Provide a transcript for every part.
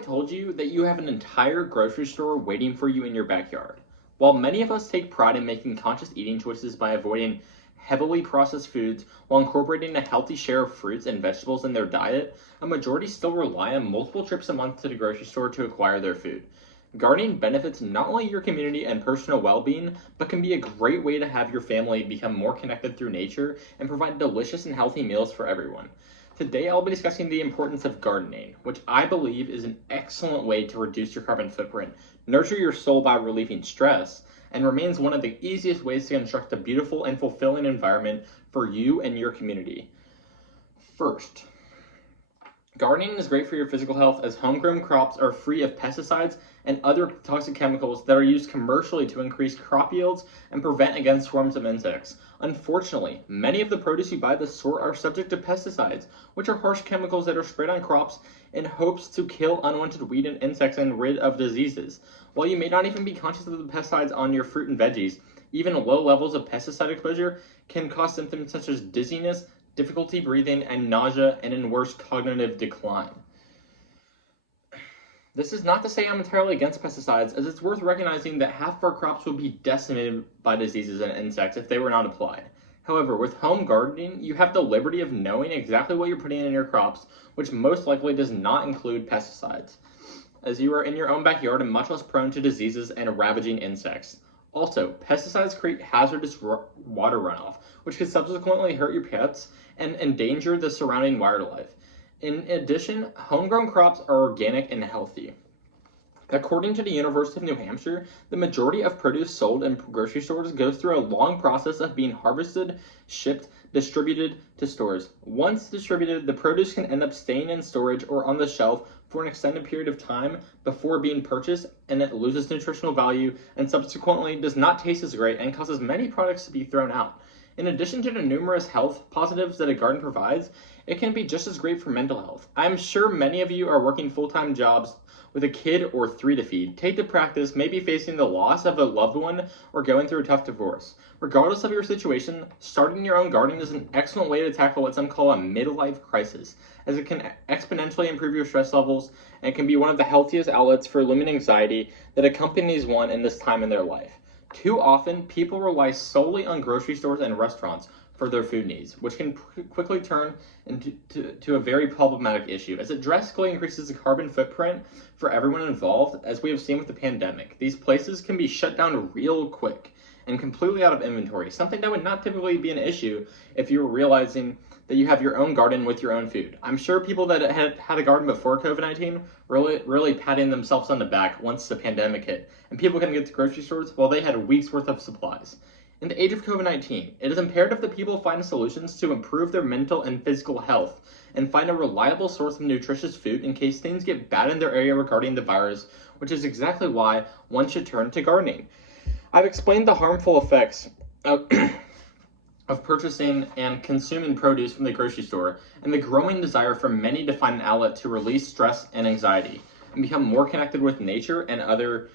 I told you that you have an entire grocery store waiting for you in your backyard? While many of us take pride in making conscious eating choices by avoiding heavily processed foods while incorporating a healthy share of fruits and vegetables in their diet, a majority still rely on multiple trips a month to the grocery store to acquire their food. Gardening benefits not only your community and personal well-being, but can be a great way to have your family become more connected through nature and provide delicious and healthy meals for everyone. Today I'll be discussing the importance of gardening, which I believe is an excellent way to reduce your carbon footprint, nurture your soul by relieving stress, and remains one of the easiest ways to construct a beautiful and fulfilling environment for you and your community. First, gardening is great for your physical health as homegrown crops are free of pesticides and other toxic chemicals that are used commercially to increase crop yields and prevent against swarms of insects. Unfortunately, many of the produce you buy at the store are subject to pesticides, which are harsh chemicals that are sprayed on crops in hopes to kill unwanted weed and insects and rid of diseases. While you may not even be conscious of the pesticides on your fruit and veggies, even low levels of pesticide exposure can cause symptoms such as dizziness, difficulty breathing, and nausea, and in worse, cognitive decline. This is not to say I'm entirely against pesticides, as it's worth recognizing that half of our crops would be decimated by diseases and insects if they were not applied. However, with home gardening, you have the liberty of knowing exactly what you're putting in your crops, which most likely does not include pesticides, as you are in your own backyard and much less prone to diseases and ravaging insects. Also, pesticides create hazardous water runoff, which could subsequently hurt your pets and endanger the surrounding wildlife. In addition, homegrown crops are organic and healthy. According to the University of New Hampshire, the majority of produce sold in grocery stores goes through a long process of being harvested, shipped, distributed to stores. Once distributed, the produce can end up staying in storage or on the shelf for an extended period of time before being purchased, and it loses nutritional value and subsequently does not taste as great and causes many products to be thrown out. In addition to the numerous health positives that a garden provides, it can be just as great for mental health. I'm sure many of you are working full-time jobs with a kid or 3 to feed, take to practice, maybe facing the loss of a loved one or going through a tough divorce. Regardless of your situation, starting your own garden is an excellent way to tackle what some call a midlife crisis, as it can exponentially improve your stress levels and can be one of the healthiest outlets for eliminating anxiety that accompanies one in this time in their life. Too often, people rely solely on grocery stores and restaurants for their food needs, which can quickly turn into a very problematic issue, as it drastically increases the carbon footprint for everyone involved, as we have seen with the pandemic. These places can be shut down real quick and completely out of inventory, something that would not typically be an issue if you were realizing that you have your own garden with your own food. I'm sure people that had a garden before COVID-19 really patting themselves on the back once the pandemic hit, and people couldn't get to grocery stores while they had weeks worth of supplies. In the age of COVID-19, it is imperative that people find solutions to improve their mental and physical health and find a reliable source of nutritious food in case things get bad in their area regarding the virus, which is exactly why one should turn to gardening. I've explained the harmful effects of purchasing and consuming produce from the grocery store and the growing desire for many to find an outlet to release stress and anxiety and become more connected with nature and other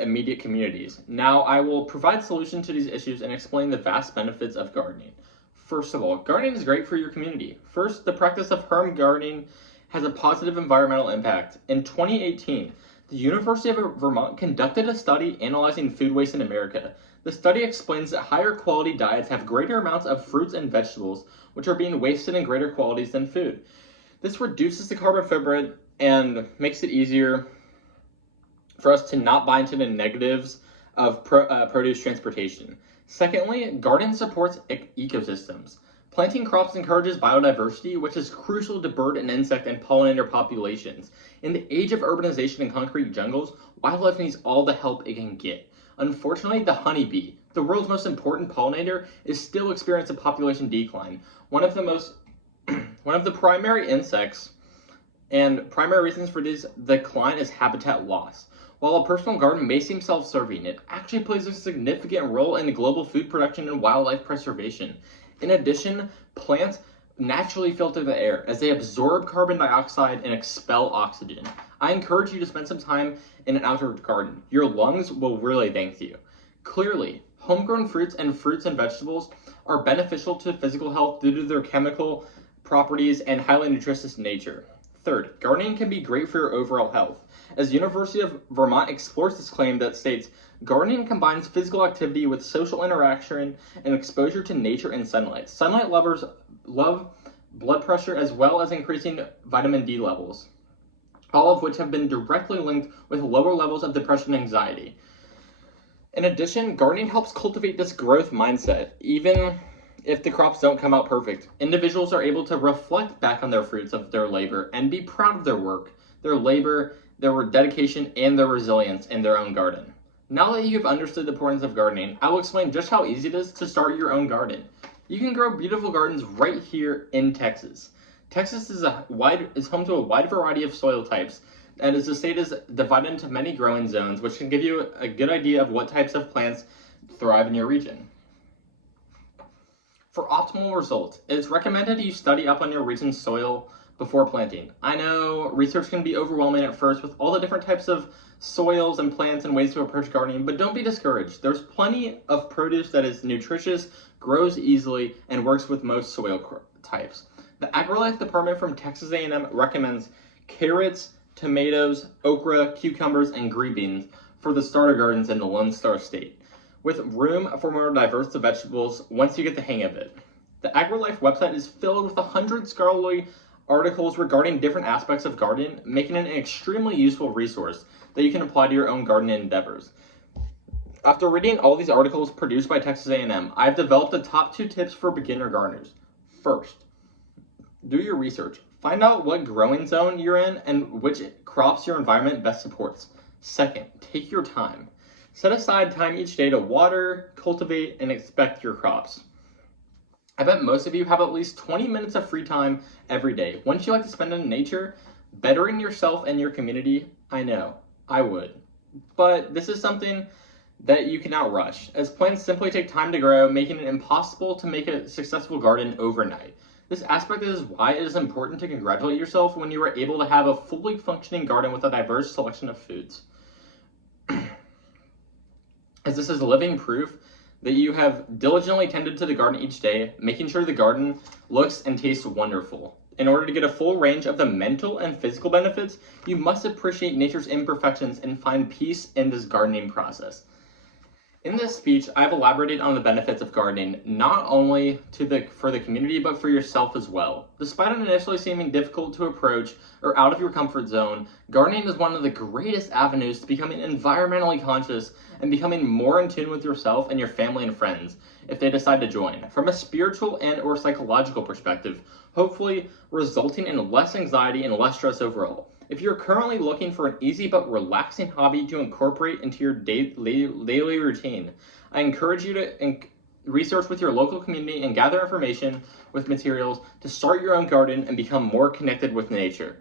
immediate communities. Now, I will provide solutions to these issues and explain the vast benefits of gardening. First of all, gardening is great for your community. First, the practice of home gardening has a positive environmental impact. In 2018, the University of Vermont conducted a study analyzing food waste in America. The study explains that higher quality diets have greater amounts of fruits and vegetables, which are being wasted in greater quantities than food. This reduces the carbon footprint and makes it easier for us to not buy into the negatives of produce transportation. Secondly, gardening supports ecosystems. Planting crops encourages biodiversity, which is crucial to bird and insect and pollinator populations. In the age of urbanization and concrete jungles, wildlife needs all the help it can get. Unfortunately, the honeybee, the world's most important pollinator, is still experiencing a population decline. One of the primary insects and primary reasons for this decline is habitat loss. While a personal garden may seem self-serving, it actually plays a significant role in global food production and wildlife preservation. In addition, plants naturally filter the air as they absorb carbon dioxide and expel oxygen. I encourage you to spend some time in an outdoor garden. Your lungs will really thank you. Clearly, homegrown fruits and vegetables are beneficial to physical health due to their chemical properties and highly nutritious nature. Third, gardening can be great for your overall health, as University of Vermont explores this claim that states, gardening combines physical activity with social interaction and exposure to nature and sunlight. Sunlight lovers love blood pressure as well as increasing vitamin D levels, all of which have been directly linked with lower levels of depression and anxiety. In addition, gardening helps cultivate this growth mindset, even if the crops don't come out perfect. Individuals are able to reflect back on their fruits of their labor and be proud of their work, their labor, their dedication, and their resilience in their own garden. Now that you've understood the importance of gardening, I will explain just how easy it is to start your own garden. You can grow beautiful gardens right here in Texas. Texas is home to a wide variety of soil types, and as the state is divided into many growing zones, which can give you a good idea of what types of plants thrive in your region. For optimal results, it is recommended you study up on your region's soil before planting. I know research can be overwhelming at first with all the different types of soils and plants and ways to approach gardening, but don't be discouraged. There's plenty of produce that is nutritious, grows easily, and works with most soil types. The AgriLife department from Texas A&M recommends carrots, tomatoes, okra, cucumbers, and green beans for the starter gardens in the Lone Star State, with room for more diverse vegetables once you get the hang of it. The AgriLife website is filled with 100 scholarly articles regarding different aspects of gardening, making it an extremely useful resource that you can apply to your own gardening endeavors. After reading all these articles produced by Texas A&M, I've developed the top 2 tips for beginner gardeners. First, do your research. Find out what growing zone you're in and which crops your environment best supports. Second, take your time. Set aside time each day to water, cultivate, and inspect your crops. I bet most of you have at least 20 minutes of free time every day. Wouldn't you like to spend in nature, bettering yourself and your community? I know, I would. But this is something that you cannot rush, as plants simply take time to grow, making it impossible to make a successful garden overnight. This aspect is why it is important to congratulate yourself when you are able to have a fully functioning garden with a diverse selection of foods, as this is living proof that you have diligently tended to the garden each day, making sure the garden looks and tastes wonderful. In order to get a full range of the mental and physical benefits, you must appreciate nature's imperfections and find peace in this gardening process. In this speech, I've elaborated on the benefits of gardening, not only for the community, but for yourself as well. Despite it initially seeming difficult to approach or out of your comfort zone, gardening is one of the greatest avenues to becoming environmentally conscious and becoming more in tune with yourself and your family and friends if they decide to join. From a spiritual and or psychological perspective, hopefully resulting in less anxiety and less stress overall. If you're currently looking for an easy but relaxing hobby to incorporate into your daily routine, I encourage you to research with your local community and gather information with materials to start your own garden and become more connected with nature.